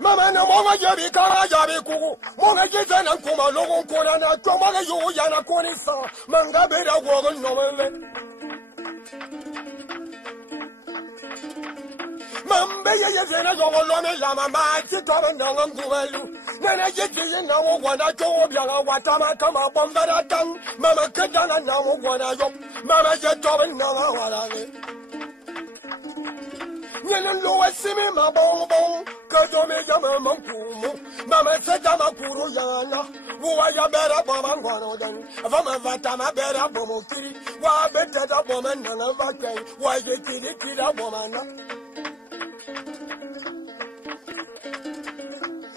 Mama no mama jabi kara jabi kuku mama jita na kuma logon kona na kuma ga yo ya na koni sa manga be da gogon no mele mambe ye zena yo lo me la mama ti to ben ngam kuwelu nana jiti na wo gwana to obiang wata ma kama bomba da tang mama kedana na wo gwana yo mama je to ben na wala le Nyen lo asimi ma bon bon que do me yama mankumu mama seta ma kuru yana wa ya bera baba ngoro dan vama vata ma bera bomo kiri wa beta da boma na vakai wa je kiri kira boma na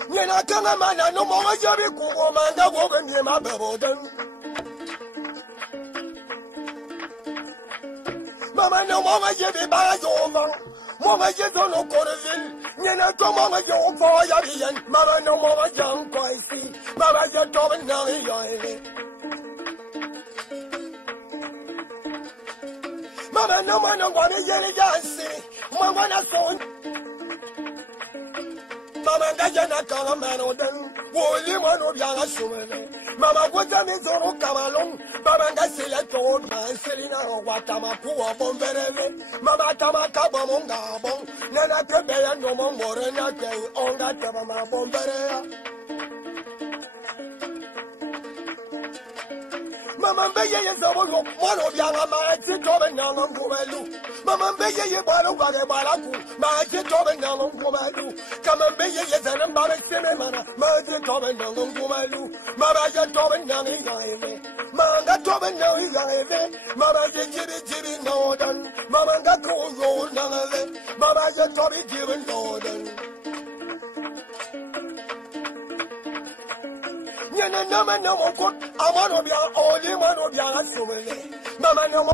Nyena kanga mana no mo jabi kugo manga go be ma bebo dan Mama no mo jabi ba yo ma Mama je dono korevil, nyena koma ma je opo ya bien. Mama no mama jam ko isi, mama je toben na yo ele. Mama no mana ngwane yele jansi, mama na son. Mama gaja na kala mano den, woli mano bianga sumele. Mama gota mi zoro kamalong, mama gasile to man selina watama puwa bomberele. Mama tama kaba monga bon, nana kebe ya no mongore na kei onga taba ma bomberea. Mama mbeye ye zabolo, mono bianga ma eti tobe na ngumelu. Mama mbeye ye balo bale balaku, ma eti tobe na ngumelu. Kama mbeye ye zanem bale seme mana, ma eti tobe na ngumelu. Mama ye tobe na ngayele, manga tobe na ngayele. Mama ye jibi jibi no dan, mama nga koyo na ngale. Mama ye tobe jibi no dan. Nyana nama no mo kot, amano bia oli mano bia asumele. Mama no mo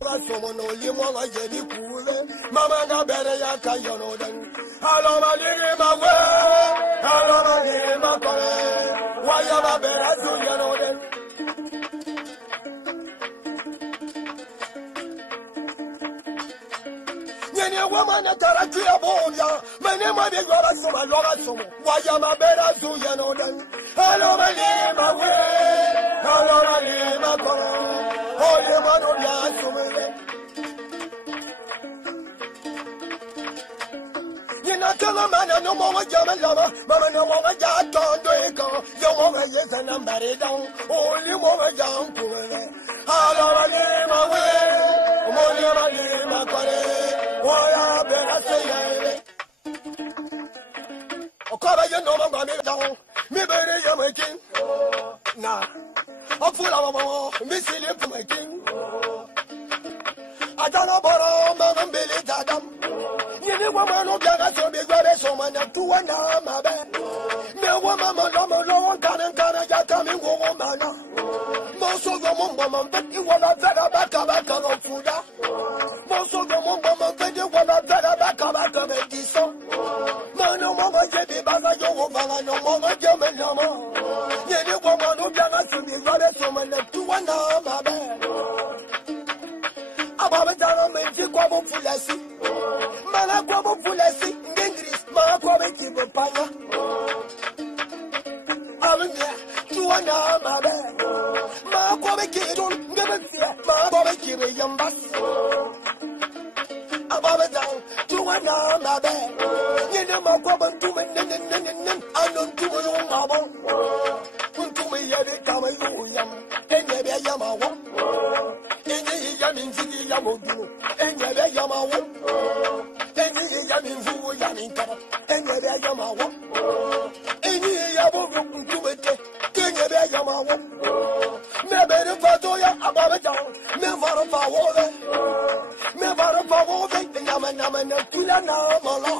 Rasomo no limo ga jedi kule. Mama ga bere ya kayono dan. Halo maliri mawe, halo maliri makore. Waya ba bere zunyano dan. Nyene wama na taraki ya boya, mene ma de gwara soma loga somo. Waya ma bere zunyano dan. Halo maliri mawe, halo maliri makore. Holy man of Yasumele. You're man, no more Jamalama, Mamma no more Jaton Doego, your mother is an umbrella down, only more young Pule. Hello, my name away, Monia, my name, my colleague, why I better say, O cover your number, me down, me bury your making. Nah. I'm full of Missy Lip, my king. I don't know about Mamma Billy Tadam. You know, woman who got to be good as someone to one arm, my bed. No woman, Loma, Kana, coming woman. Most of the woman, but you want to better back of food. Most of the woman, but you want to better back of a decent. No more, Jebby Baza, no more, German, no more. You woman who got to be good as someone to one arm, my bed. About a quabo fulasi. Mana quabo fulasi, Ingris, Mana keep a panya. I'm there to one arm, my bed. Ma keep on, never fear, Ma keep a young bus. Above it down to one arm, my bed. You know, my quabo to me, I don't do my own marble. To me, every time I go young, and maybe I am. Yamodu, and Yabba Yamawo, and Yamin Fu Yamin Kaba, and Yabba Yamawo, and Yabo to it, and Yabba Yamawo, never the Fatoya above it down, never a power, never a power, and Yaman and Kulana Mala,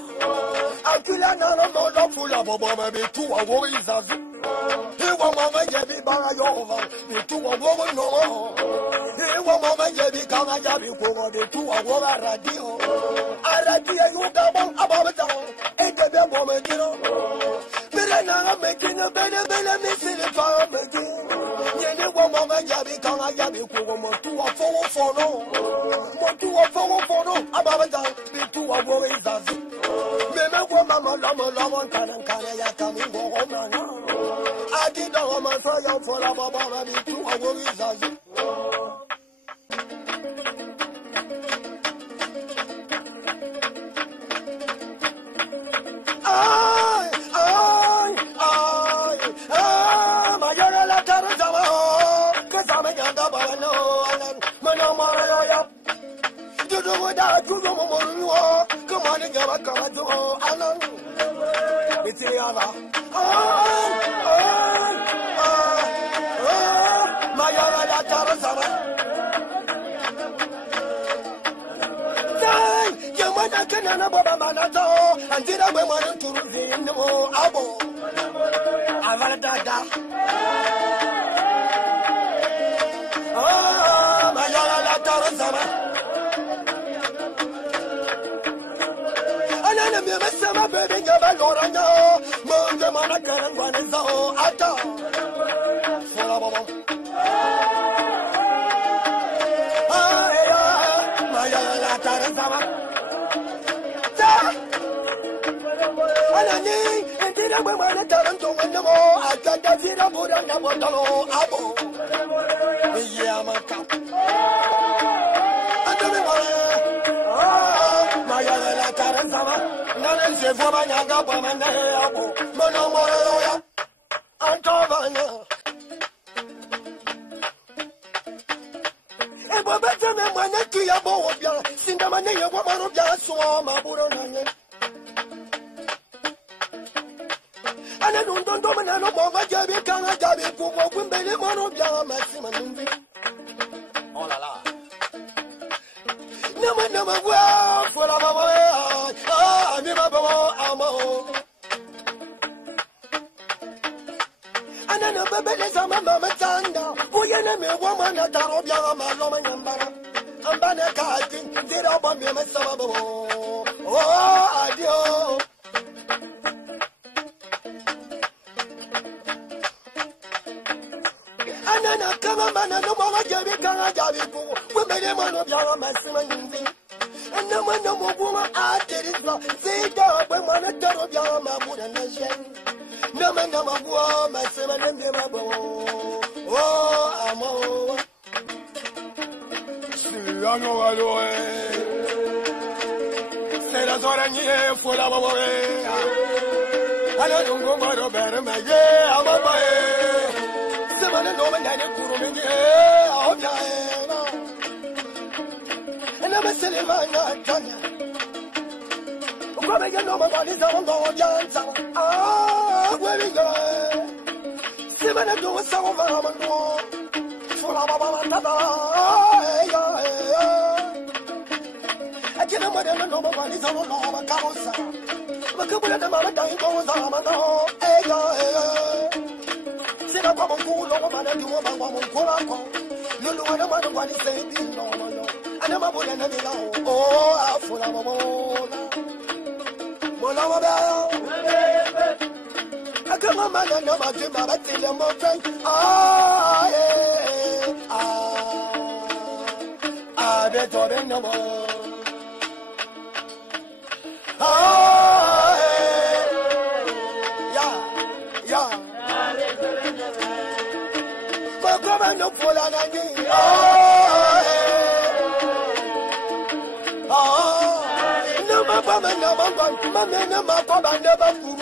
Akulana Mala full of Obama, 2 hours. He won't Yabi Barayova, the 2 of woman no more. He won't Yabi Kama Yabi Kova, the 2 of Wova Radio. Aradia, you Gabon above it down, and the woman, you know. Mirana making a better missing the farm again. Yellow woman Yabi Kama Yabi Kova, 2 of 4 for no. 2 of 4 for no, above it down, the 2 of Wova. Remember, Mama Lama, Kana coming home. I did not want my fire for a baba, to a worries as it. My yellow letter, because I'm a young Gabano, and Manamara. You do what I do, come on and give a command, Alan. It's the other. And did I want to resume the more abo? Avada. Oh, my yala tarazama. And then I'm a summer baby, Gabalorano, Monte Manakan, one is all at all. My yala tarazama. And did I want to tell them to win the more? I got the Tsira Akue Obiang abo. Yeah, my cup. And then my yala tarazama. None is for my yaga, and abo. Monomoya. Antovana. And what better than when I do your bow of your Sindamania, woman of your swam, my Buddha. And I don't know what Jabi can I Jabi for what Billy Mono Maximum. Oh la la. No, well, for our way. I'm in my amo. And then the babies are my mamma Tanda, who enemy woman at Obiang, my Roman Yambara. I'm Banakatin, did I want me a sabo? Oh, adio. And then I come up and no more Jabi Ganajabi, who made him one of your maximum. And no one no more woman, I did it not. Say, dog, when one of your mamma and the shen. No man, no more, my seven and the rabo. Oh, I'm all. Siano Aloe. Say that's what I need for our way. I don't go by the better, my yeah, I'm a boy. And I'm a silly man, Tanya. What I get over is on the Jansa. Ah, where we go? Simon do some of our war. For our Mama. I can't remember nobody's on the Carosa. But couple of the Mama dying goes on. I come on, cool over my new woman, Colako. You know what I want to say, no, and I'm a boy and a below. Oh, I'm full of a Molama. I come on, man, and I'm a dream, but I tell you more friend. I better no more. No pull on again. No, my mama, no, my mama, no, my papa, never fool.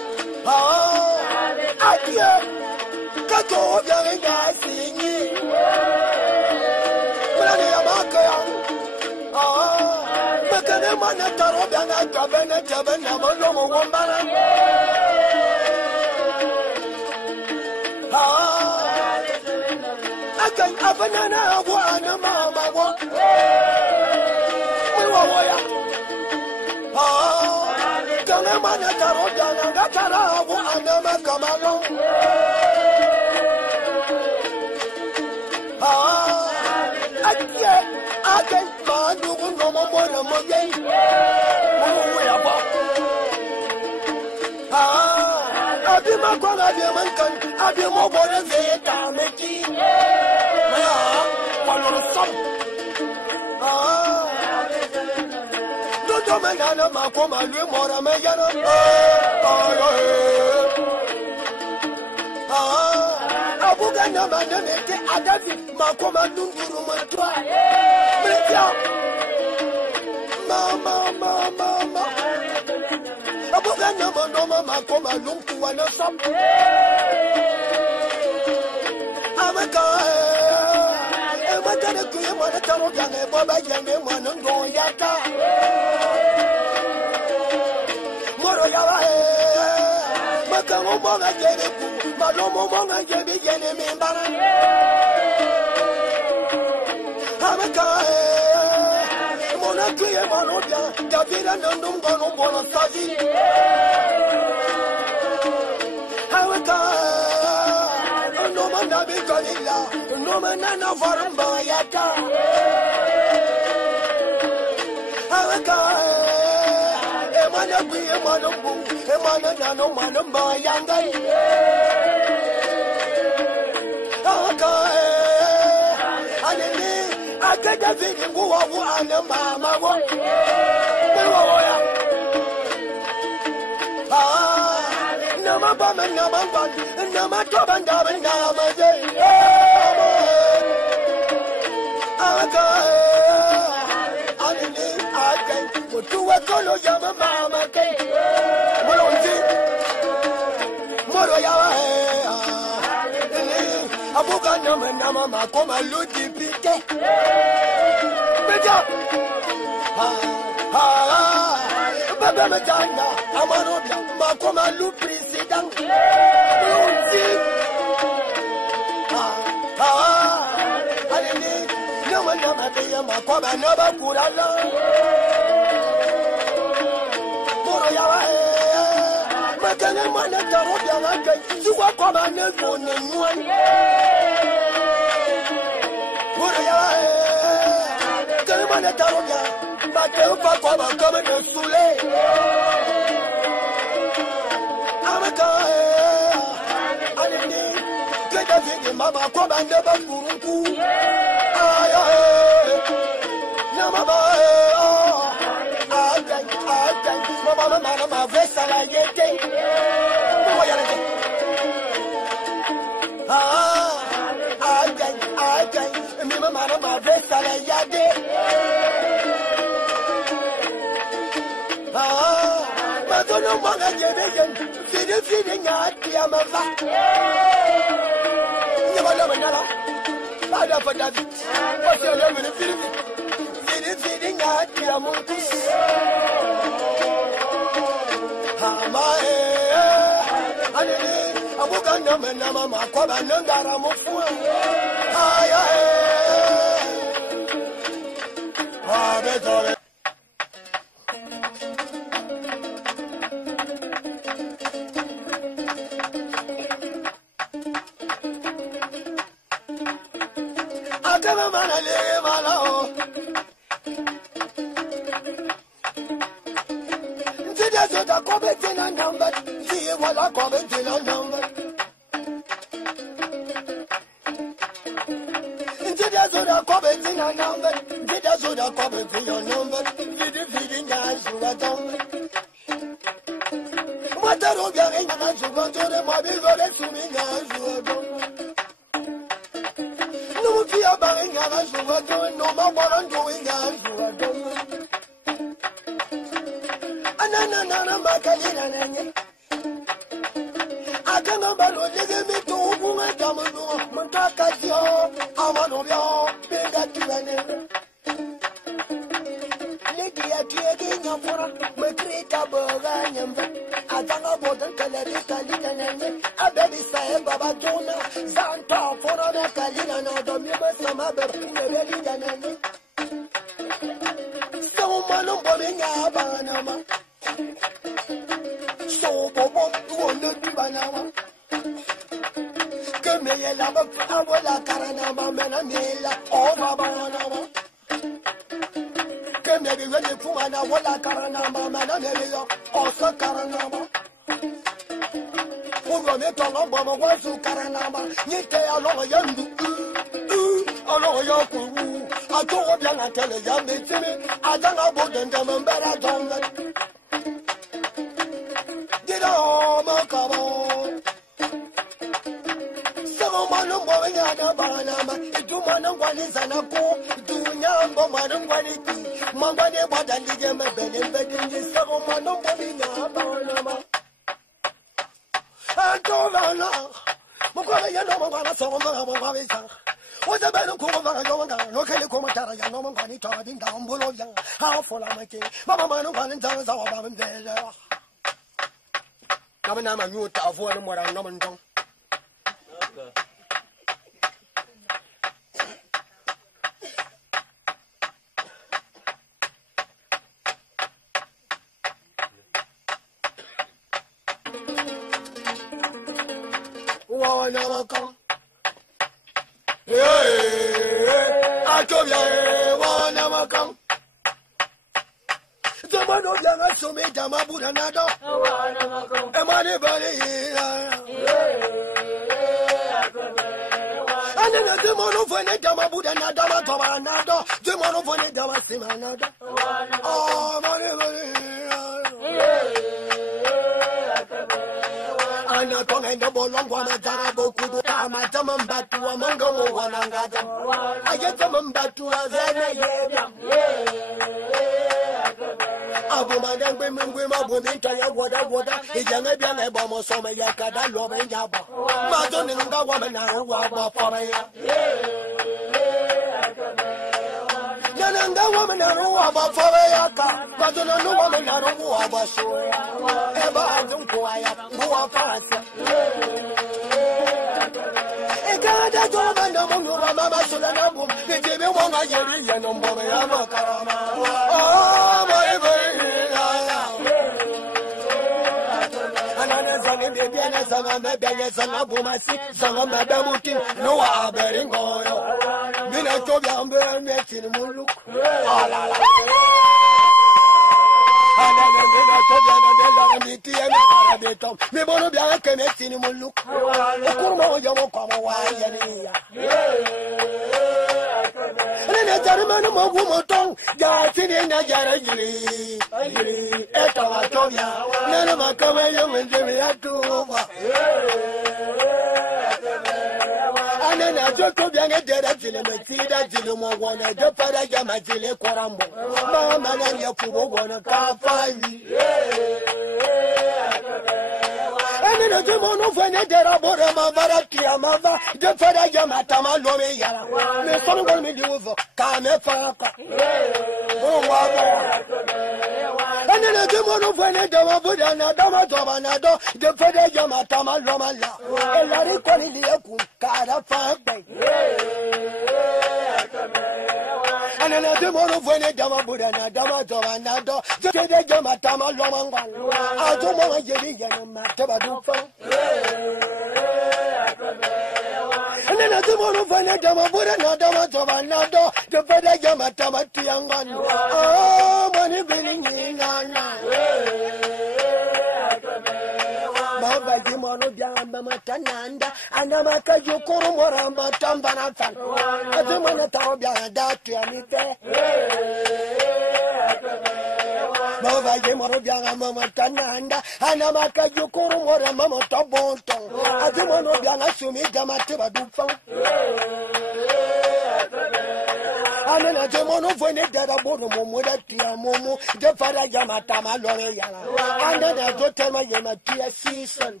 Anana te mono vene dara bono momo da tia momo de fara yamata ma lore yala. Anana to tell yama tia season.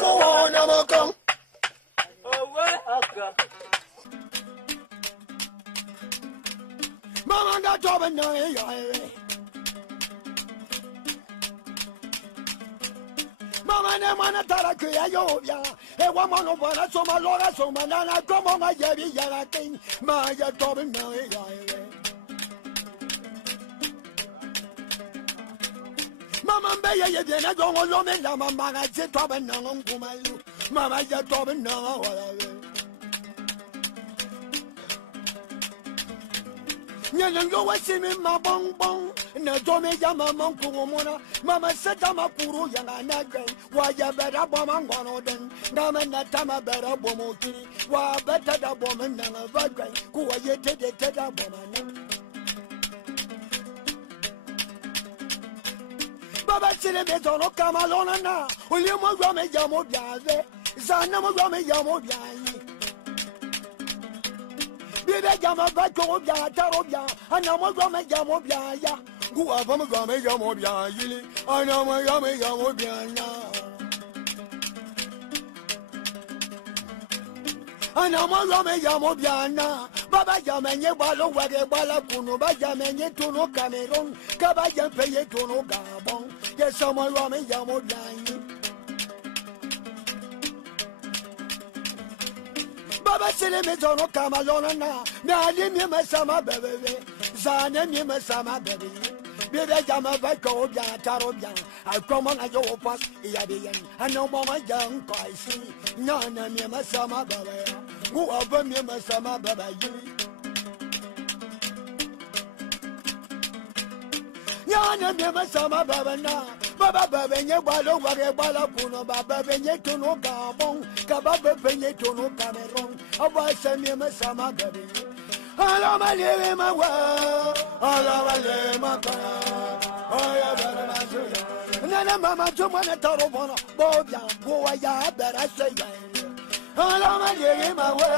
Go on, I'm come. Mama got job and no. Mama ne mana tara kuya yo ya. E wa mano bana so ma lora so manana como ma yebi yara king. Ma ya job and no ya. Mama be ye viene don lo me la mama ga je job and no kumalu. Mama ya job and no. Nyango wasimi mabong bong na dome ya mama kumona mama seta makuru yana nagen wa ya bera boma ngono den ngama na tama bera bomo kiri wa beta da boma na vagen ku wa yete de da boma na baba sile be tono kamalona na ulimo gwa me ya mo biaze zana mo gwa me ya mo biayi Bibe jama bako bia taro bia anamo gome jamo bia ya gu abam gome jamo bia yili anamo gome jamo bia na anamo gome jamo bia na baba jama nye balo wage bala kunu ba jama nye tunu Cameroon kaba jam peye tunu Gabon ke samo gome jamo bia yi Baba sele me zono kamalona na ali mi masama bebe zane mi masama bebe bebe jama ba ko bia taro bia akoma na yo pas ya de yan ano mama jang ko isi nyana mi masama bebe gu aba mi masama bebe nyana mi masama bebe na baba bebe nye balo wage bala kuno baba bebe nye tunu Gabon kaba bebe nye tunu Cameroon Aba sami masama bebe ala male ma wa ala male ma ka aya bere ma suya nana mama to mana taro bona bobia go ya bere suya ala male ma wa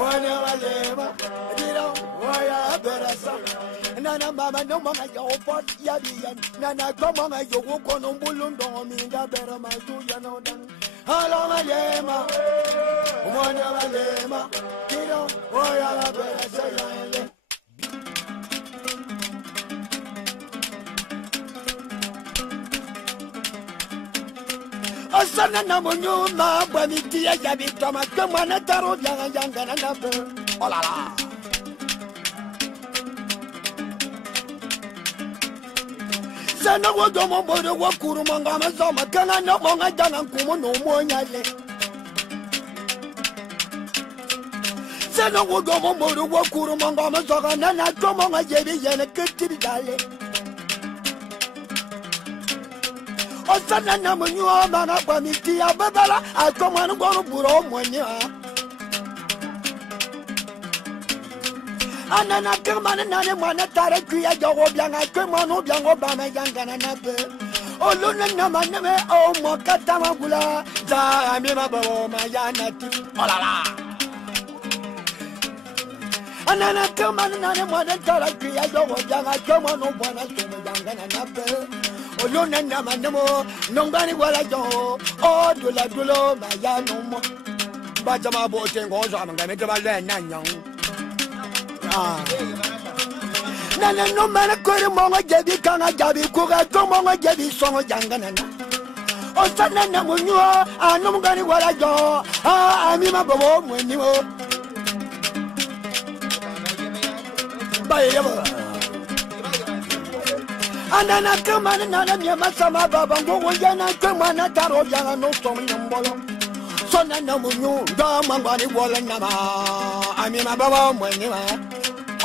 male ma dira wa ya bere sa nana mama no mama yo pot ya bian nana ko mama yo ko no bulundo mi ga bere ma suya no dan ala male ma Malema, Kino, Royal Abel, Osana Namunyu, ma, Bamitia, Yabitama, Kamana Taro, Yang, and Apple. Oh la la. Sana Wagomo, Wakuru, Mangama, Zoma, Kana, no Monga, Janan, Kumo, no more Yale. Sana Wagomo, Wakuru, Mangama, Zoga, Nana, Tomonga, Yebi, and a good dale. Osana Namunyu, Mana, Bamitia, Babala, I come on, go to Buro, when you are. Anana kemana nane mana tare kuya jogo bianga kemano biango bama yangana nabe oluna namane me o mokata magula za amima bo mayana ti olala anana kemana nane mana tare kuya jogo bianga kemano bana kemo yangana nabe oluna namane mo nongani wala jo o dulo mayano mo bajama bo tengo za mangame te balwe nanyang Nana no mana kore monga jadi kanga jadi kuga ko monga jadi songo jangana na Osana na munyo anu mungani wala jo ami mabobo mweni mo Baye ba Anana kamana nana myama sama baba ngo yana kamana taro jana no somi nyambolo Sona na munyo da mangani wala nama ami mabobo mweni ma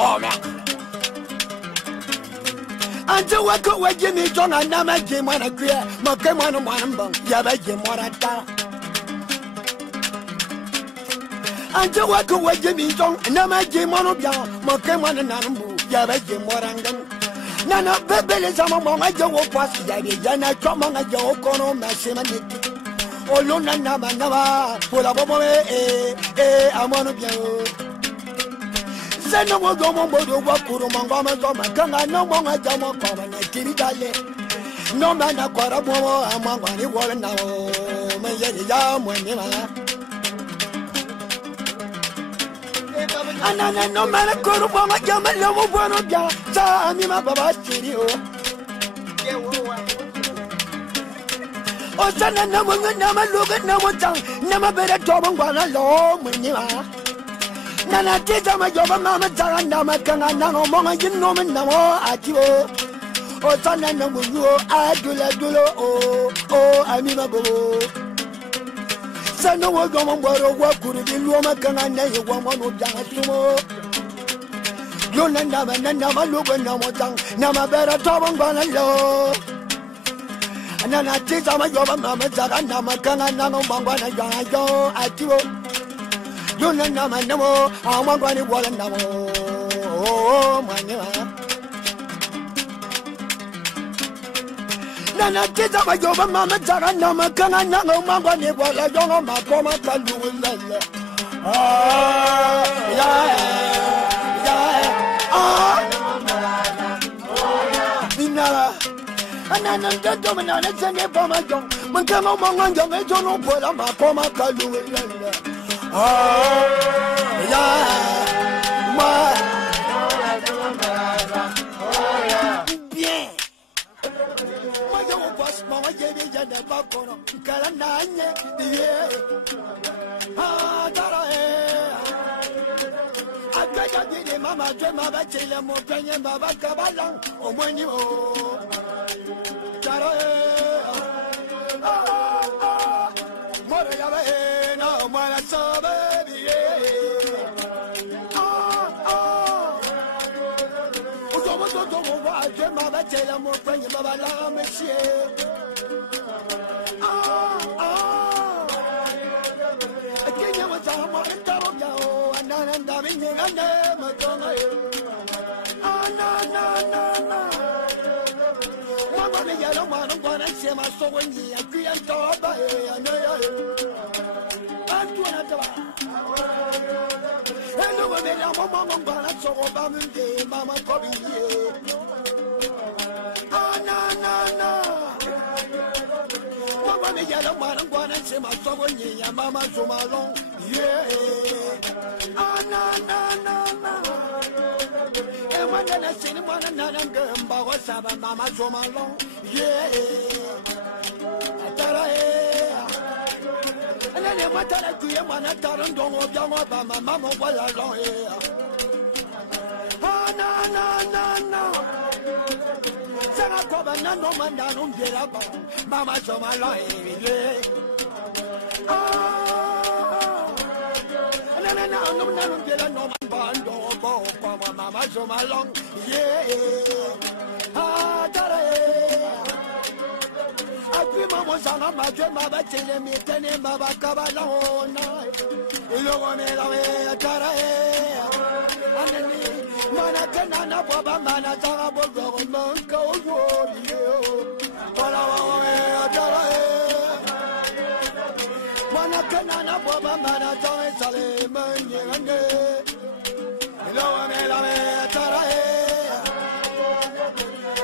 Oh, man. Until we go with Jimmy John and Nama Jim on a clear, Makemon and one Yaba Jim Morata. Until we go with Jimmy John and Nama Jim on Obiang, Makemon and Nambu, Yaba Jim Morangan. Nana Bebe Sama Mama Joe was Yabby, Yana Tomanga Joe Kono, Massimanity. Oh, Luna Nama, pull up a boy, I'm one of you. se no mo do mo bodo wa kuru mangwa ma zo ma kanga no mo nga jamo kwa ma kiri dale no ma na kwara bo amangwa ni wo na o me ye ya mo ni ma anana no ma na kuru bo ma jamo lo mo bo no bia sa mi ma baba kiri o o sana na mo na ma lo ga na mo tang na ma bere to bo ngwa lo mo ni ma nana tita ma joba mama tara na ma kanga na no mo ngi no me na mo atiwo o sana na mo yo adula dulo o ami ma bo sana wo go mo boro wa kuru di lo ma kanga na ye wa mo no danga tumo yo na ma lo go na mo tang na ma bera to bo ngana lo nana tita ma joba mama tara na ma kanga na no mangwa na yo atiwo you know na manamo, I want one wall and namo. Oh, my Nana did my job, Mamma Tara, Nama, Kana, Namo, Mangani, while I don't know my coma can do it. Ah, yeah. And then the dominant and the bomber jump. When come among them, I don't know what my coma can do it. Bien. Moi je vous passe mon j'ai des papono, calanagne, ah, Akaya dit maman, tu m'as battu les mots, peigné, baba, cabalan, au moins niveau. Moi j'avais no moi la sauve je m'abattais la montagne, baba la monsieur. Kenya was a more taro, and I'm in Mama, the yellow man, I'm gonna say my soul when you agree and talk by hello, mama, mama, so about me, mama, coming here. No. Mama, the yellow man, I'm gonna say my soul when you, mama, so my long, yeah. No. And when I see one another girl, but mama, so my long, yeah. And then I want to do one at Taran, don't walk down by my mama while I long here. No. Sarah Cobb, no man down get up. Mama, so my long, yeah. And then I don't get no man bond, don't go for mama, so my long, yeah. Mama sana maje maba tele mi tene maba kabala ona ilo wame lawe tara anani mana kana na baba mana tara bogo manka ojo wala wawe tara mana kana na baba mana tara sale manye ande ilo wame lawe tara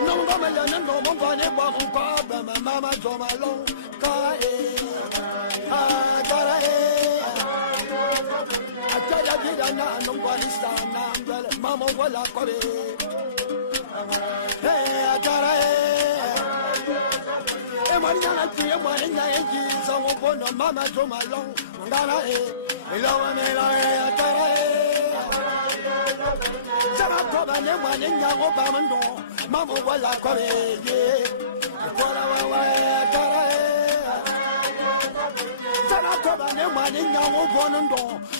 no mama ya no mama ne ba mama mama so malong kae akaya dida na no balista na mbele mama wala kobe akara Maria la tia Maria eji so bono mama so malong ngara ilawa ne la akara Sama koba ne mane nyago ba mando mama wala kobe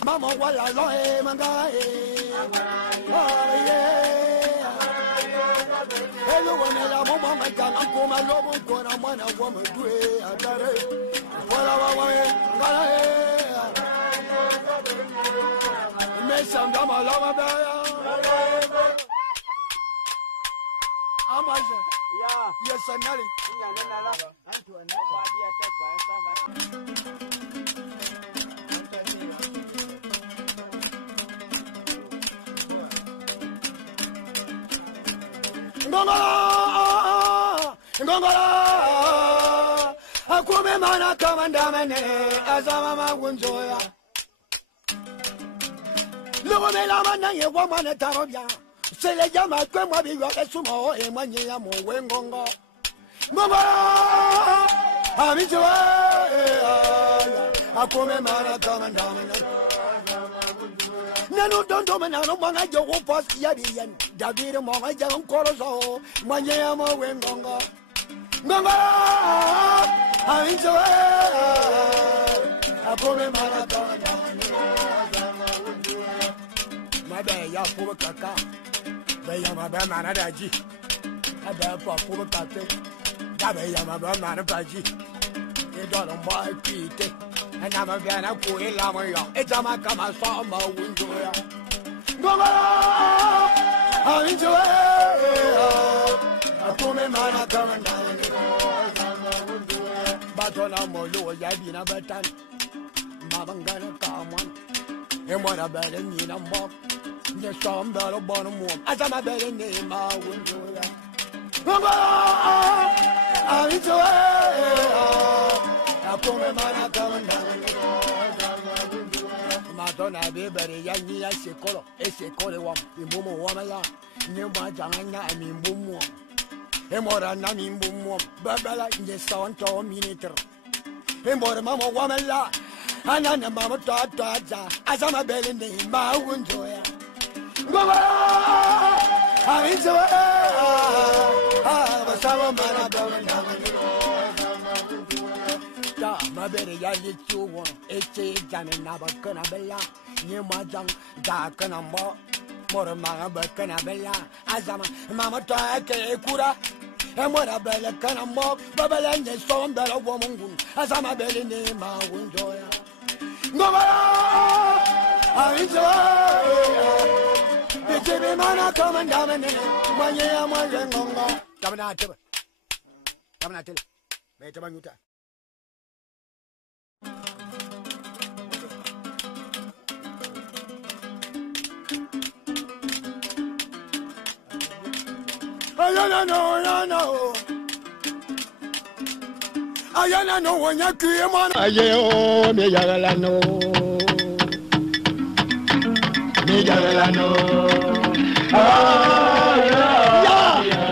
Mama wala loe mangae oh yeah hello wanela mama magana koma lobo kona mwana wa mdwe adare wala wawe ngala mesanga malama baya amaje yeah yes anali Ngongora Akume mana kamandamene azama magunzoya Lugo me la mana ye wamane tarobia Se le llama que moi vivo que sumo e manya mo wengongo Ngongora Amichwa Akume mana kamandamene Nanu dondo menano manga yo pos yabiyan David manga jang koroso manya mo wengongo Ngongora Amichwa Akume mana kamandamene Mabe ya pour kaka Be ya mabe mana daji Abe pa pour kaka Dabe ya mabe mana baji E dolo mo kite And I'm a gana kuri lama ya Eta makama sa ma winjo ya Ngongora Amichwa Akume mana kamandamene Batona molo ya bina batan Mabangana kamwan Emwana bere nina mbok Nye sombelo bono mwom Azama bere nema winjoya Ngongora Amichwa Akume mana kamandamene Matona bebere ya niya sekolo Esekole wam Imbumo wama ya Nyemwa janganya mimbumo wam Emora na mimbumo wam Babela nye sawanto miniter Emora mama wama la Anana mama tata Azama bele nema winjoya Ngongora Amichwa Basama mana kamandamene Mabere ya lichu won Eche jame na bakana bella Nyema jang da kana mo Mora manga bakana bella Azama mama toa ke kura Emora bella kana mo Babala nye sombela womungun Azama bele ne ma winjoya Ngongora Amichwa Bichebe mana kamandamene Manye ya manje ngongo Kamana tebe Kamana tele Mete banyuta Ayana no wanya kuye mana ayo me yagala no ya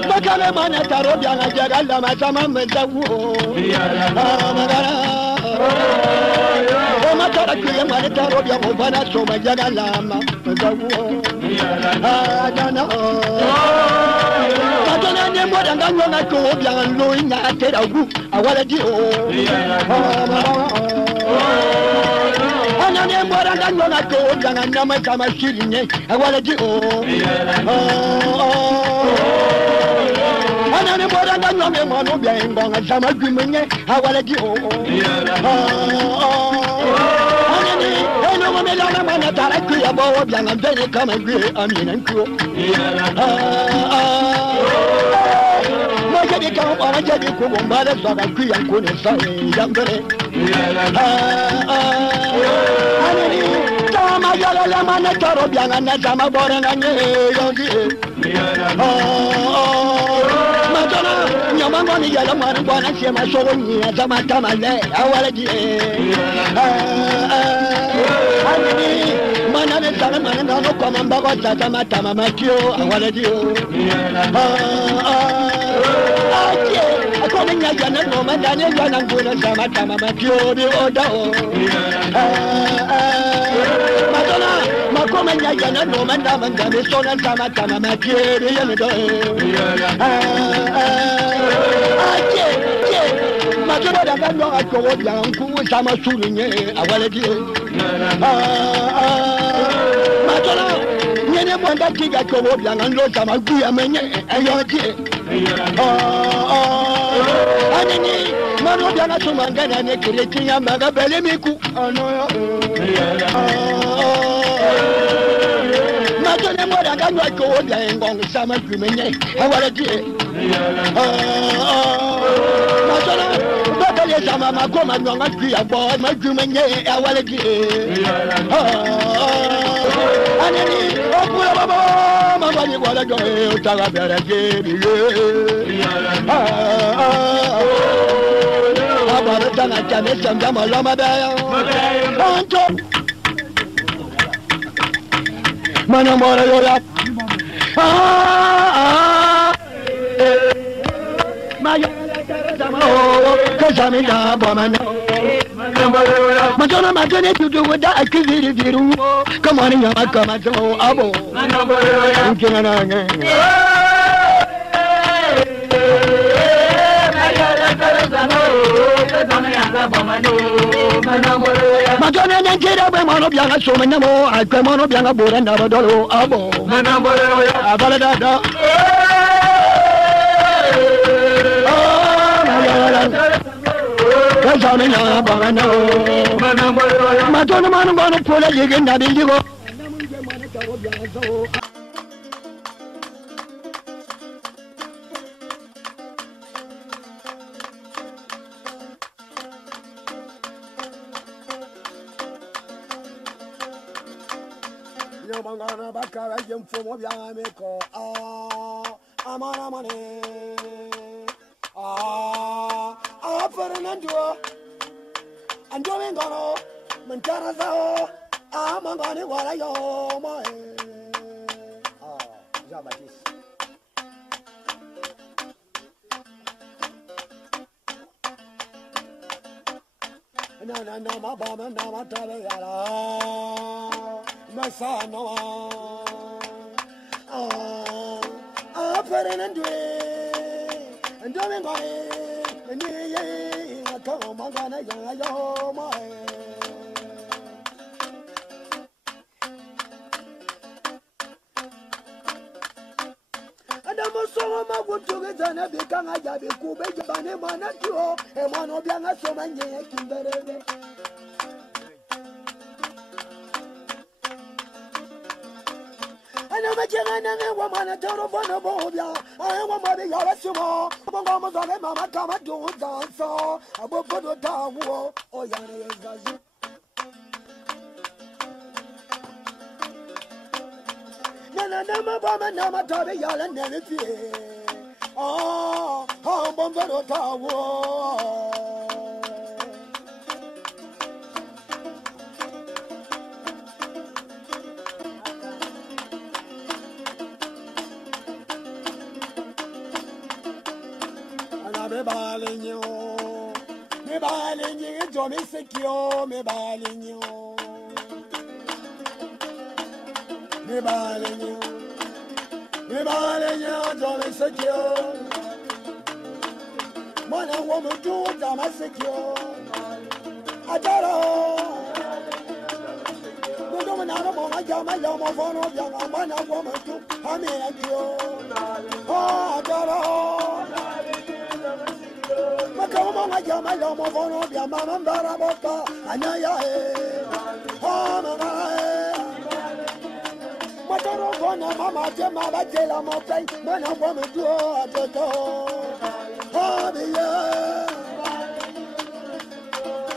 makale mana tarobia na jagala masama mzawo magara matara kuye mana tarobia mvana soma jagala mzawo adana Madonna ne moda ngano na ko Obiang lo ina tera gu awala di o Ana ne moda ngano na ko Obiang na ma kama shilinye awala di o Ana ne moda ngano me mo no bia ngonga sama gwimenye awala di o Ana ne eno mo me la na mana tara ku ya bo Obiang mbele kama gwe amina nko Jadi kau orang jadi kubung balas bagai kuyang kuning saya yang beri. Ani sama jalan lama nak taruh jangan nak sama borangannya yang di. Macam nyaman kau ni jalan mana kau nak siapa sorongnya sama tamale awal di. Ani mana ni sangat mana kau komand bagai sama tamama kio awal di. Aku menyajikan nama dan jangan guna sama sama makiori odao. Madonna, aku menyajikan nama dan jangan sama sama makiori yang do. Madonna dengan doa kau yang ku sama suruhnya awal dia. Madonna, ni bukan tiga kau yang lo sama gua menye ayo dia. Anini mano biana sumangana ne kiretinya magabele miku ano Matone mora ganwa ko ngong sama kumenye awala die Matona bakale sama makoma nyonga kuya bo magumenye awala die Anini okula baba mama mangani wala go utaga bere gebe abara tanga chane sanga malama baya banto mana mora yola maya kasami na bomana Matona matone tutu wada akiviri viru kamani nyama kama to abo nkina nange matona nangera be mano byanga somanya mo akwe mano byanga bora ndabadolo abo abala dada Kazamina bangano matona manu gono pola yege nabi yigo Yamangana bakara yemfomo byameko amana mane Fernando and doing gone, Montana, Mangani, what I know, my Zabatis. No, my bomb and now my Talayala, my son, Fernando and doing gone. Come on, gonna yo, my. And I'm so much good to get an Abicang. I have a Kuba, Banana, and one of young so many kindergarten. And I'm a gentleman, woman, a terrible Bobia. I want my Yarasumo, almost on a mamma come and do dance. I will put a down war or Yana. Nana, Bama, Nama, Tabi, Yala, Nelly. Oh, Bombo Tower. Me baling you, Johnny secure, me baling you. Me baling you, Johnny secure. Man and woman do damn secure. I don't know. I got my young young man and woman too. I mean, I do. Oh, I don't know. Come on, my love of one of your mamma, Barabota, and I don't want mamma, Gemma, Jella, Montay, when I want to do a door. Oh, the year.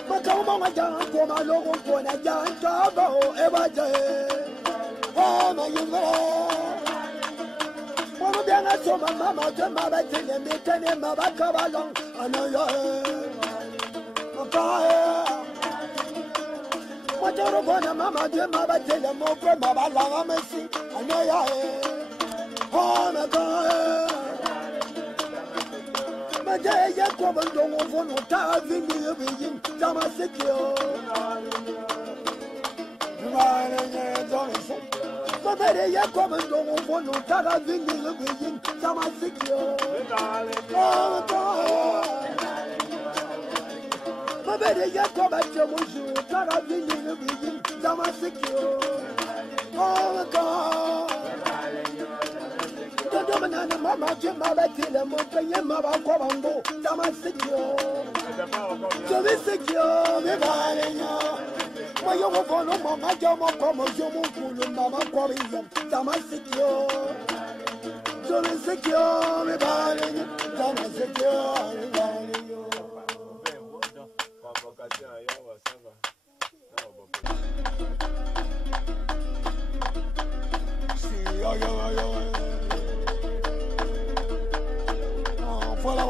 But come on, my young, for my logo, for a young job, ever day. Oh, my young. So my mama, Gemma, Jella, me, and my back along. I know you're what you're going to mamma, dear mother, tell them more from my long mercy. I know you're oh my God. My day, you come and don't want no time in the beginning. Tama secure. My baby, you come and don't want no time in the beginning. Tama secure. Oh my God. My baby, you come and tell me, Tara, in the beginning. Tama secure. Oh my God. Mama, Jim, Mother, tell them what I am about Combo. Tama secure. So be secure, me buying you. My young follow Mama, Jama, come on, Jomo, Mama, calling them. Tama secure. So be secure, me buying you. Tama secure, me buying you. Voilà,